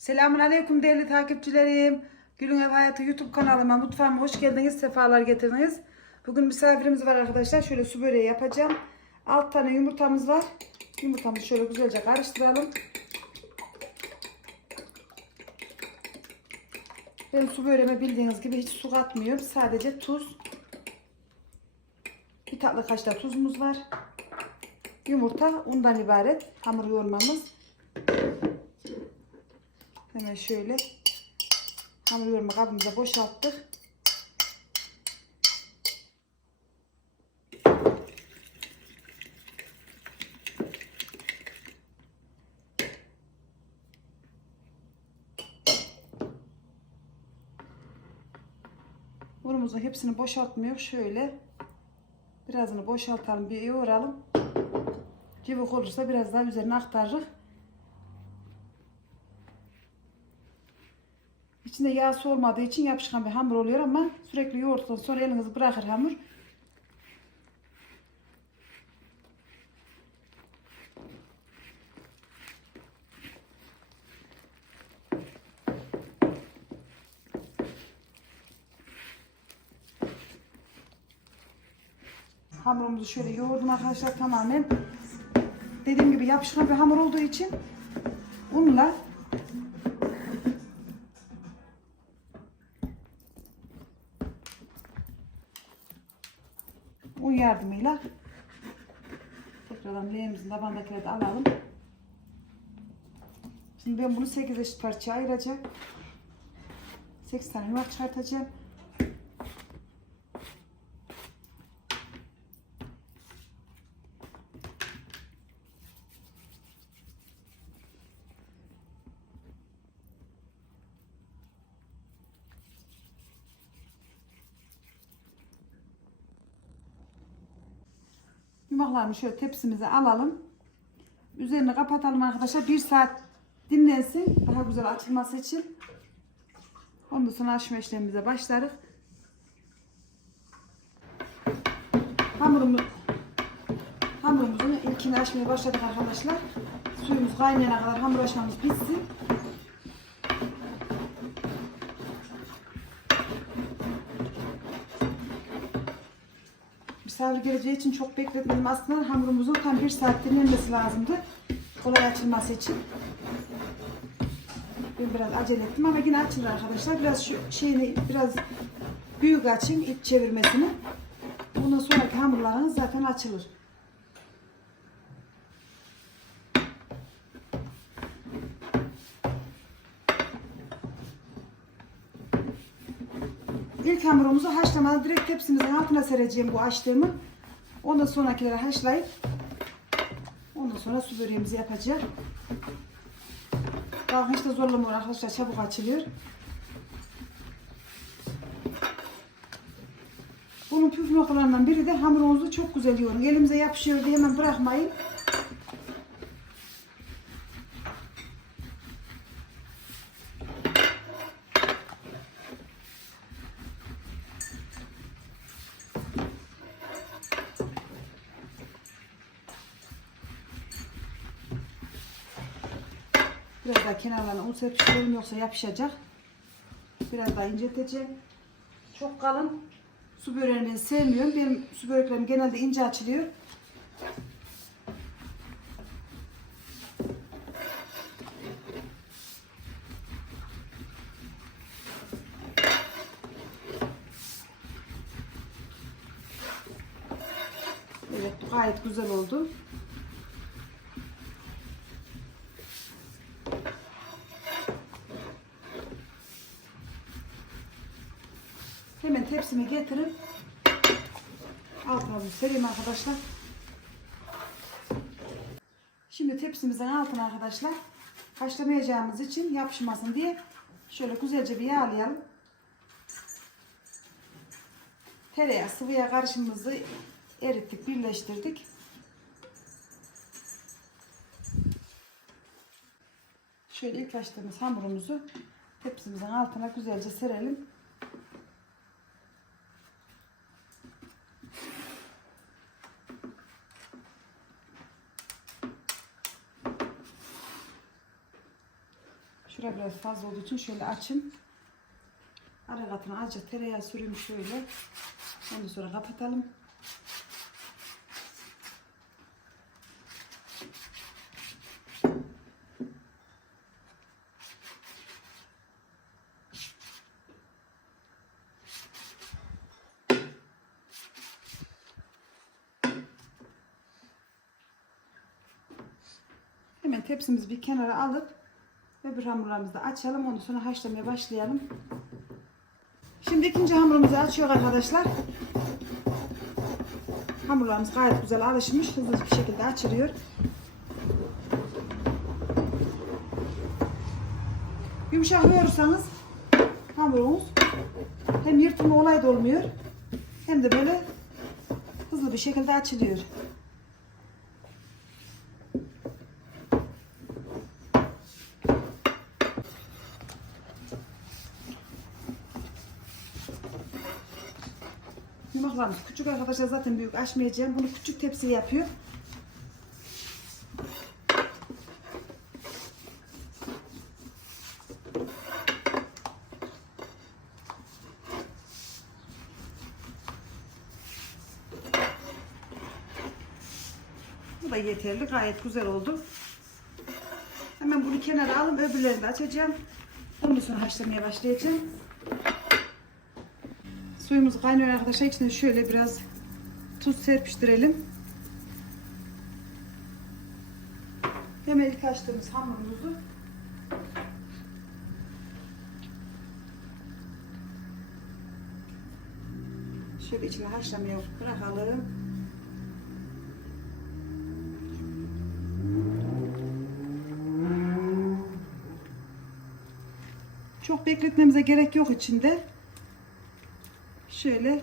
Selamun Aleyküm değerli takipçilerim. Gülün Ev Hayatı YouTube kanalıma, mutfağıma hoş geldiniz, sefalar getirdiniz. Bugün misafirimiz var arkadaşlar. Şöyle su böreği yapacağım. 6 tane yumurtamız var. Yumurtamızı şöyle güzelce karıştıralım. Ben su böreğime bildiğiniz gibi hiç su katmıyorum. Sadece tuz. Bir tatlı kaşık da tuzumuz var. Yumurta undan ibaret. Hamur yoğurmamız. Hemen şöyle hamur yoğurma kabımıza boşalttık. Unumuzun hepsini boşaltmıyor. Şöyle birazını boşaltalım, bir yoğuralım. Cıvık olursa biraz daha üzerine aktarırız. İçinde yağ olmadığı için yapışkan bir hamur oluyor ama sürekli yoğurttan sonra elinizi bırakır hamur. Hamurumuzu şöyle yoğurdum arkadaşlar tamamen. Dediğim gibi yapışkan bir hamur olduğu için unla un yardımıyla tabandakileri de alalım. Şimdi ben bunu 8 eşit parçaya ayıracağım. 8 tane yumak çıkartacağım. Yumaklarını şöyle tepsimize alalım. Üzerini kapatalım arkadaşlar. Bir saat dinlensin. Daha güzel açılması için. Ondan sonra açma işlemimize başlarız. Hamurumuz hamurumuzun ilkini açmaya başladık arkadaşlar. Suyumuz kaynayana kadar hamur açmamız bitsin. Misafir geleceği için çok bekletmedim. Aslında hamurumuzun tam bir saat dinlenmesi lazımdı. Kolay açılması için. Ben biraz acele ettim ama yine açılır arkadaşlar. Biraz şu şeyini biraz büyük açın iç çevirmesini. Bundan sonraki hamurlarınız zaten açılır. İlk hamurumuzu haşlamadan direkt tepsimizin altına sereceğim bu açtığımı. Ondan sonrakileri haşlayıp ondan sonra su böreğimizi yapacağım. Daha hiç de zorlamıyor arkadaşlar çabuk açılıyor. Bunun püf noktalarından biri de hamurunuzu çok güzel yoğurun. Elimize yapışıyor diye hemen bırakmayın. Daha kenarlarına un serpiştirelim yoksa yapışacak. Biraz daha incelteceğim. Çok kalın su böreğini sevmiyorum. Benim su böreklerim genelde ince açılıyor. Evet gayet güzel oldu. Hemen tepsimi getirip altına bir sereyim arkadaşlar. Şimdi tepsimizin altına arkadaşlar haşlamayacağımız için yapışmasın diye şöyle güzelce bir yağlayalım. Tereyağı sıvı yağ karışımımızı erittik, birleştirdik. Şöyle ilk açtığımız hamurumuzu tepsimizin altına güzelce serelim. Biraz fazla olduğu için şöyle açın. Ara katına azıcık tereyağı süreyim şöyle. Ondan sonra kapatalım. Hemen tepsimizi bir kenara alıp öbür hamurlarımızı da açalım. Ondan sonra haşlamaya başlayalım. Şimdi ikinci hamurumuzu açıyor arkadaşlar. Hamurlarımız gayet güzel alışmış. Hızlı bir şekilde açılıyor. Yumuşak yoğurursanız hamurumuz hem yırtılma olay da olmuyor hem de böyle hızlı bir şekilde açılıyor. Yumaklarımız küçük arkadaşlar zaten büyük açmayacağım. Bunu küçük tepsiye yapıyor. Bu da yeterli. Gayet güzel oldu. Hemen bunu kenara alıp öbürlerini de açacağım. Ondan sonra haşlamaya başlayacağım. Suyumuz kaynıyor arkadaşlar. İçine şöyle biraz tuz serpiştirelim. Hemen ilk açtığımız hamurumuzu şöyle içine haşlamaya bırakalım. Çok bekletmemize gerek yok içinde. Şöyle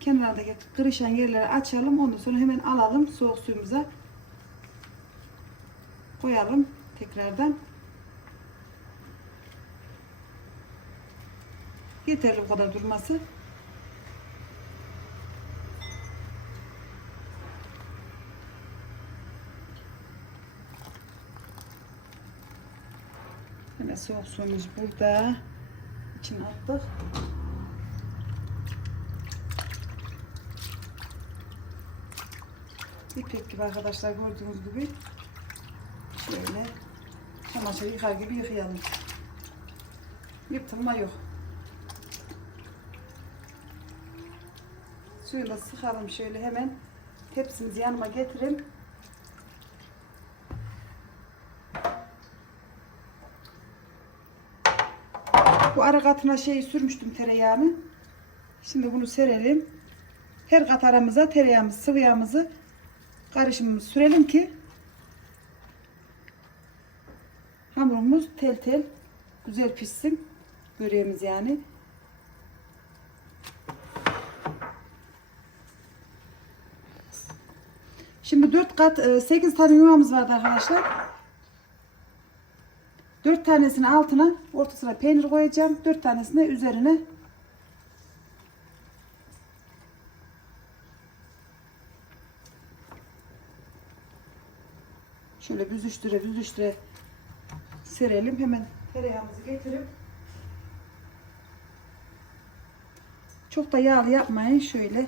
kenardaki kırışan yerleri açalım. Ondan sonra hemen alalım soğuk suyumuza. Koyalım tekrardan. Yeterli bu kadar durması. Hemen soğuk suyumuz burada. İçine attık. İpek gibi arkadaşlar gördüğünüz gibi şöyle çamaşır yıkar gibi yıkayalım. Yırtılma yok. Suyla sıkalım şöyle hemen tepsimizi yanıma getirin. Bu ara katına şeyi sürmüştüm tereyağını. Şimdi bunu serelim. Her kat aramıza tereyağımız, sıvı yağımızı karışımımızı sürelim ki hamurumuz tel tel güzel pişsin. Böreğimiz yani. Şimdi 4 kat 8 tane yuvamız vardı arkadaşlar. 4 tanesini altına ortasına peynir koyacağım. 4 tanesini üzerine Şöyle büzüştüre büzüştüre serelim. Hemen tereyağımızı getirip çok da yağlı yapmayın. Şöyle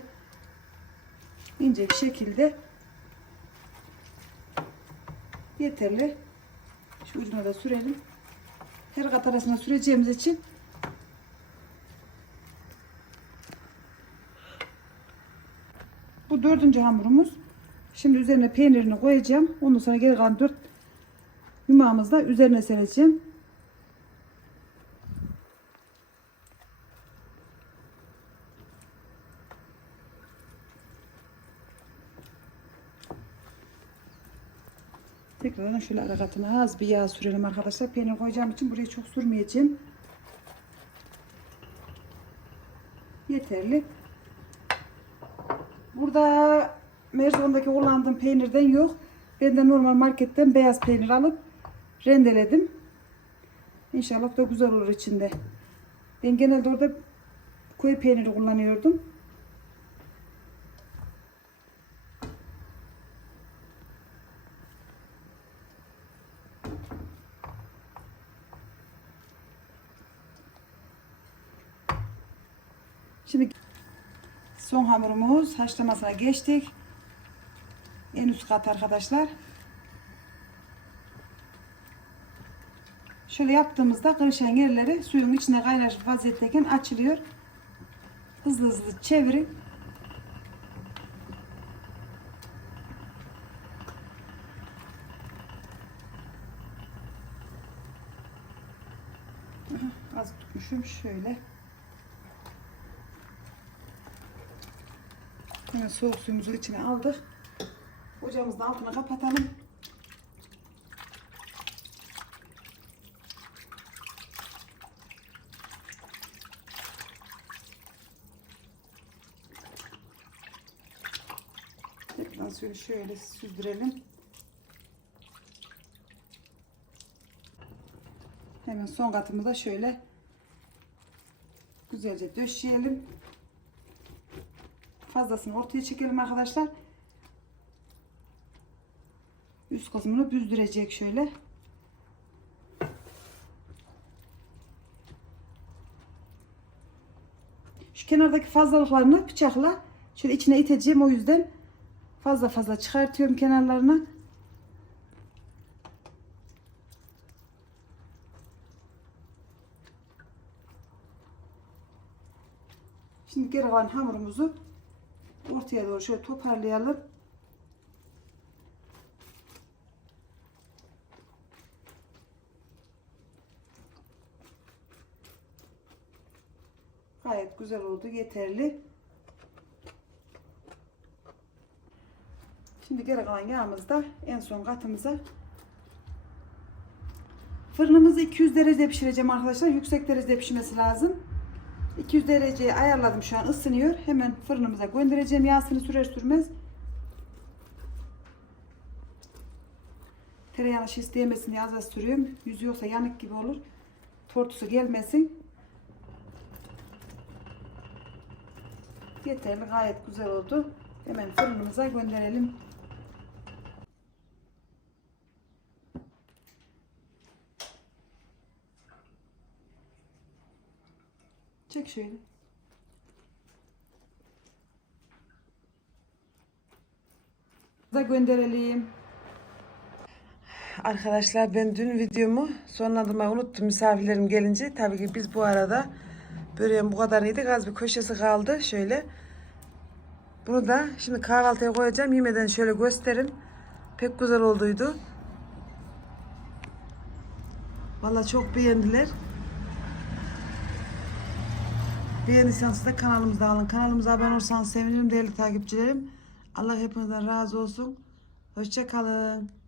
ince bir şekilde yeterli. Şu ucuna da sürelim. Her kat arasına süreceğimiz için bu dördüncü hamurumuz. Şimdi üzerine peynirini koyacağım. Ondan sonra geri kalan dört yumağımızı da üzerine sereceğim. Tekrardan şöyle ara katına az bir yağ sürelim arkadaşlar. Peynir koyacağım için buraya çok sürmeyeceğim. Yeterli. Burada Merzon'daki kullandığım peynirden yok. Ben de normal marketten beyaz peynir alıp rendeledim. İnşallah da güzel olur içinde. Ben genelde orada koyu peyniri kullanıyordum. Şimdi son hamurumuz haşlamasına geçtik. En üst kat arkadaşlar. Şöyle yaptığımızda karışan yerleri suyun içine kaynar vaziyetteyken açılıyor. Hızlı hızlı çevirin. Az tutmuşum şöyle. Hemen soğuk suyumuzu içine aldık. Ocağımızın altını kapatalım. Tekrar şöyle şöyle süzdürelim. Hemen son katımı da şöyle güzelce döşeyelim. Fazlasını ortaya çekelim arkadaşlar. Üst kısmını büzdürecek şöyle. Şu kenardaki fazlalıklarını bıçakla şöyle içine iteceğim o yüzden fazla fazla çıkartıyorum kenarlarını. Şimdi geri kalan hamurumuzu ortaya doğru şöyle toparlayalım. Gayet güzel oldu. Yeterli. Şimdi geri kalan yağımızı da en son katımıza Fırınımızı 200 derecede pişireceğim arkadaşlar. Yüksek derecede pişmesi lazım. 200 dereceye ayarladım şu an ısınıyor. Hemen fırınımıza göndereceğim. Yağsını sürer sürmez. Tereyağını şiş diye az az sürüyorum. Yüzü yoksa yanık gibi olur. Tortusu gelmesin. Yeterli gayet güzel oldu. Hemen fırınımıza gönderelim. Çek şöyle. Da gönderelim. Arkadaşlar ben dün videomu sonlandırmayı unuttum misafirlerim gelince. Tabii ki biz bu arada böreğin bu kadar yedik. Az bir köşesi kaldı. Şöyle. Bunu da şimdi kahvaltıya koyacağım. Yemeden şöyle gösterin. Pek güzel olduydu. Vallahi çok beğendiler. Beğendiyseniz de kanalımıza alın. Kanalımıza abone olursanız sevinirim değerli takipçilerim. Allah hepinizden razı olsun. Hoşça kalın.